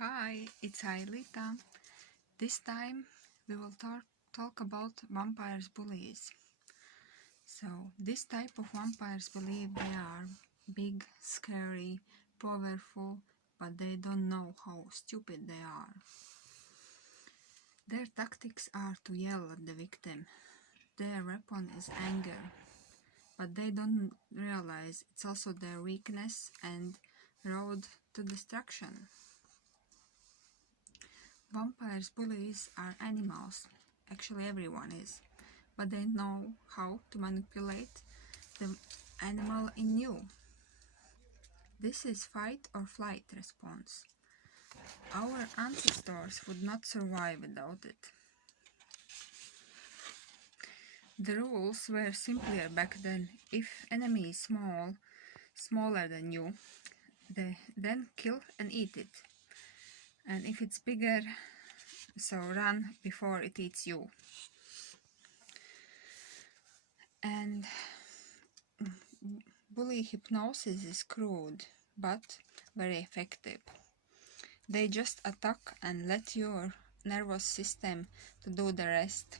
Hi, it's Ailita. This time we will talk about vampires bullies. So, this type of vampires believe they are big, scary, powerful, but they don't know how stupid they are. Their tactics are to yell at the victim. Their weapon is anger, but they don't realize it's also their weakness and road to destruction. Vampires bullies are animals, actually everyone is, but they know how to manipulate the animal in you. This is fight or flight response. Our ancestors would not survive without it. The rules were simpler back then. If enemy is smaller than you, then kill and eat it. And if it's bigger, so run before it eats you. And bully hypnosis is crude, but very effective. They just attack and let your nervous system to do the rest.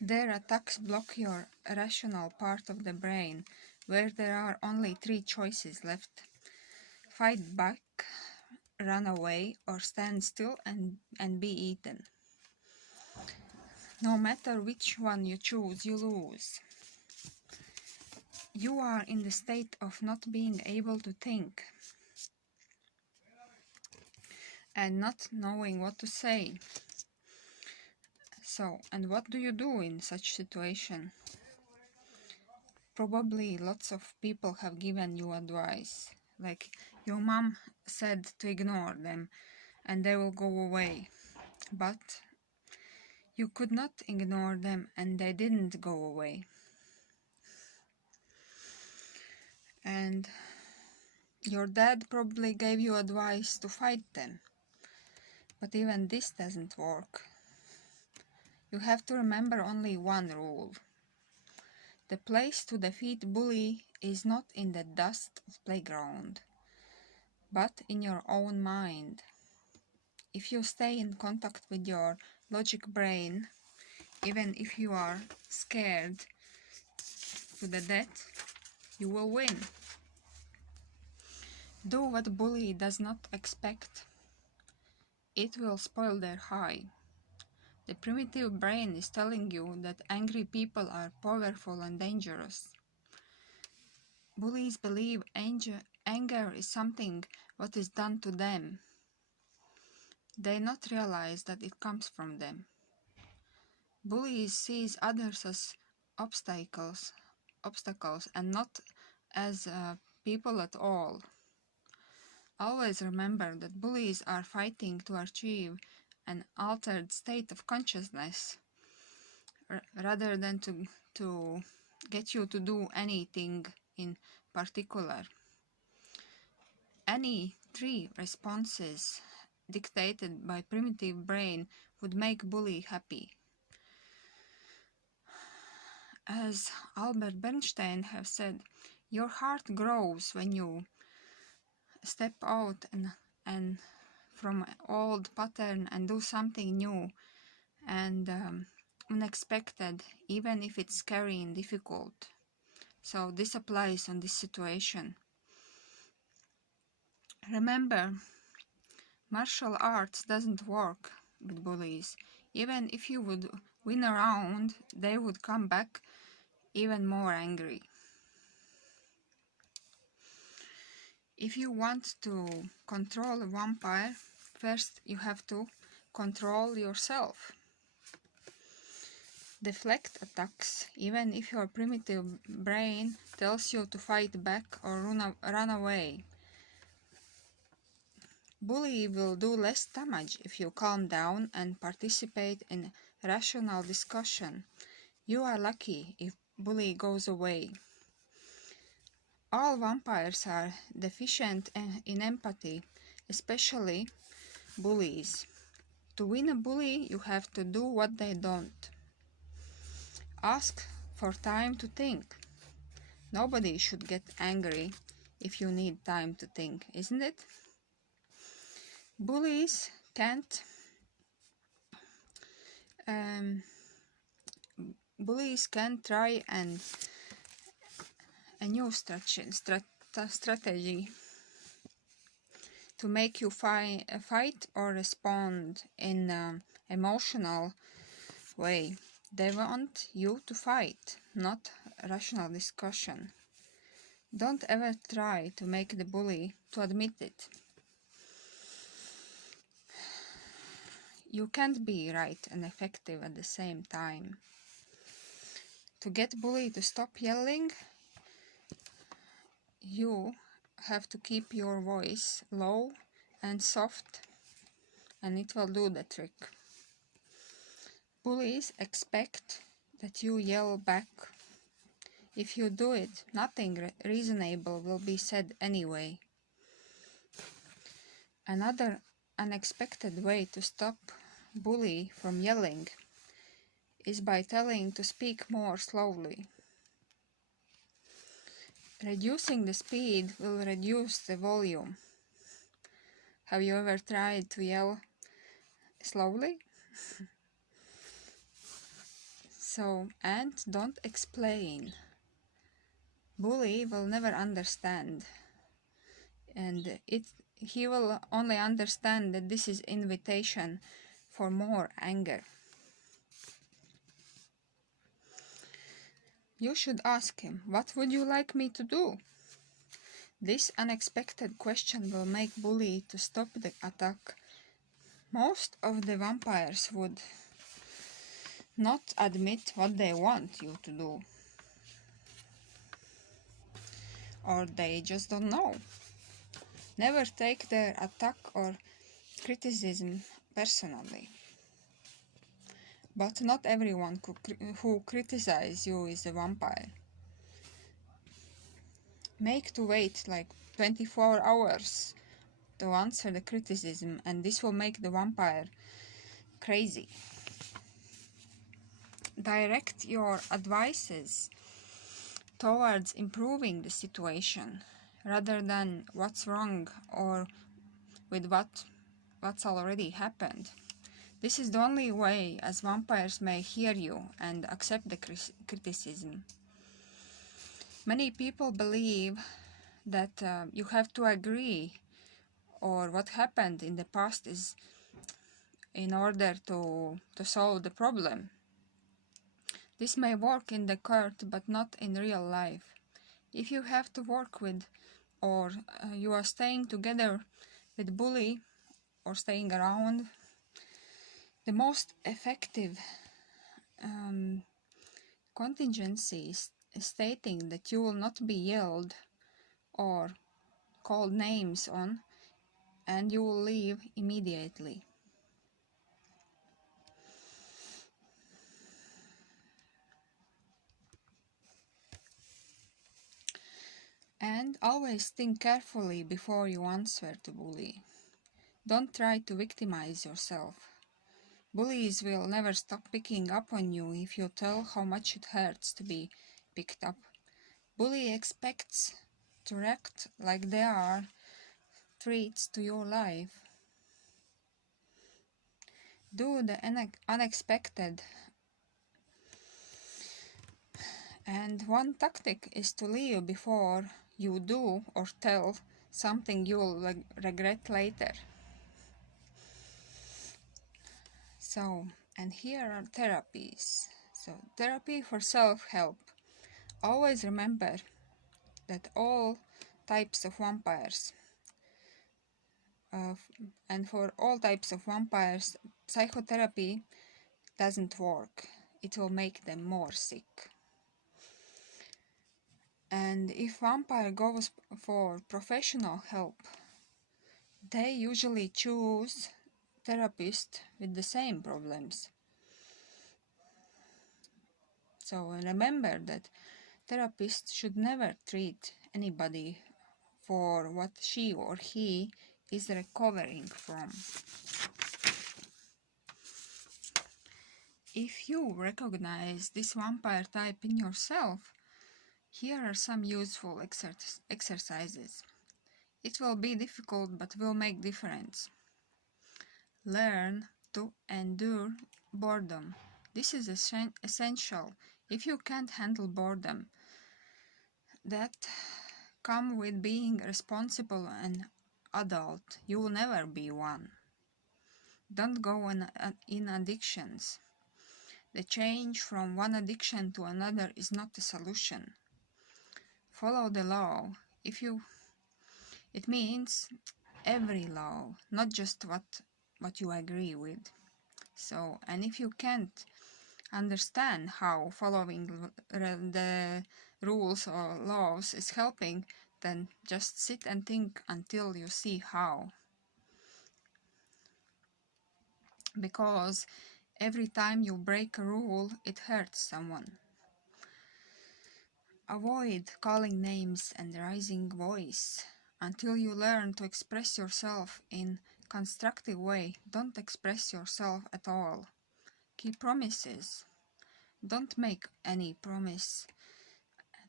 Their attacks block your rational part of the brain, where there are only 3 choices left: fight back, run away, or stand still and be eaten. No matter which one you choose, you lose. You are in the state of not being able to think and not knowing what to say. So, and what do you do in such situation? Probably lots of people have given you advice, like your mom said to ignore them and they will go away. But you could not ignore them and they didn't go away. And your dad probably gave you advice to fight them. But even this doesn't work. You have to remember only one rule. The place to defeat bully is not in the dust of playground, but in your own mind. If you stay in contact with your logic brain, even if you are scared to the death, you will win. Do what bully does not expect. It will spoil their high. The primitive brain is telling you that angry people are powerful and dangerous. Bullies believe anger is something what is done to them. They not realize that it comes from them. Bullies sees others as obstacles and not as people at all. Always remember that bullies are fighting to achieve an altered state of consciousness rather than to get you to do anything in particular. Any 3 responses dictated by primitive brain would make bully happy. As Albert Bernstein have said, your heart grows when you step out and from an old pattern and do something new and unexpected, even if it's scary and difficult. So this applies on this situation. Remember, martial arts doesn't work with bullies. Even if you would win a round, they would come back even more angry. If you want to control a vampire, first you have to control yourself. Deflect attacks, even if your primitive brain tells you to fight back or run away. Bully will do less damage if you calm down and participate in rational discussion. You are lucky if bully goes away. All vampires are deficient in empathy, especially bullies. To win a bully, you have to do what they don't. Ask for time to think. Nobody should get angry if you need time to think, isn't it? Bullies can't bullies can try a new strategy to make you fight or respond in an emotional way. They want you to fight, not rational discussion. Don't ever try to make the bully to admit it. You can't be right and effective at the same time. To get bully to stop yelling, you have to keep your voice low and soft, and it will do the trick. Bullies expect that you yell back. If you do it, nothing reasonable will be said anyway. Another unexpected way to stop bully from yelling is by telling to speak more slowly. Reducing the speed will reduce the volume. Have you ever tried to yell slowly? And don't explain. Bully will never understand, and he will only understand that this is invitation for more anger. You should ask him, what would you like me to do? This unexpected question will make bully to stop the attack. Most of the vampires would not admit what they want you to do, or they just don't know. Never take their attack or criticism personally. But not everyone who criticizes you is a vampire. Make to wait like 24 hours to answer the criticism, and this will make the vampire crazy. Direct your advices towards improving the situation rather than what's wrong or with what's already happened. This is the only way as vampires may hear you and accept the criticism. Many people believe that you have to agree or what happened in the past is in order to solve the problem. This may work in the court but not in real life. If you have to work with or you are staying together with bully or staying around, the most effective contingency is stating that you will not be yelled or called names on, and you will leave immediately. And always think carefully before you answer to bully. Don't try to victimize yourself. Bullies will never stop picking up on you if you tell how much it hurts to be picked up. Bully expects to react like they are threats to your life. Do the unexpected. And one tactic is to leave before you do or tell something you'll regret later. And here are therapies. Therapy for self-help. Always remember that all types of vampires, and for all types of vampires, psychotherapy doesn't work. It will make them more sick. And if vampire goes for professional help, they usually choose therapists with the same problems. So remember that therapists should never treat anybody for what she or he is recovering from. If you recognize this vampire type in yourself, here are some useful exercises. It will be difficult but will make difference. Learn to endure boredom. This is essential. If you can't handle boredom, that come with being responsible and adult, you will never be one. Don't go in addictions. The change from one addiction to another is not the solution. Follow the law. It means every law, not just what you agree with. So, and if you can't understand how following the rules or laws is helping, then just sit and think until you see how. Because every time you break a rule, it hurts someone. Avoid calling names and raising voice. Until you learn to express yourself in constructive way, don't express yourself at all. Keep promises. Don't make any promise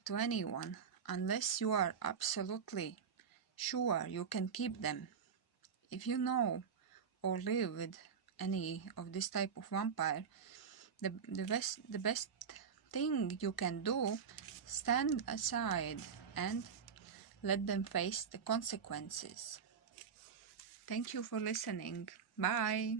to anyone unless you are absolutely sure you can keep them. If you know or live with any of this type of vampire, the best thing you can do, stand aside and let them face the consequences. Thank you for listening. Bye.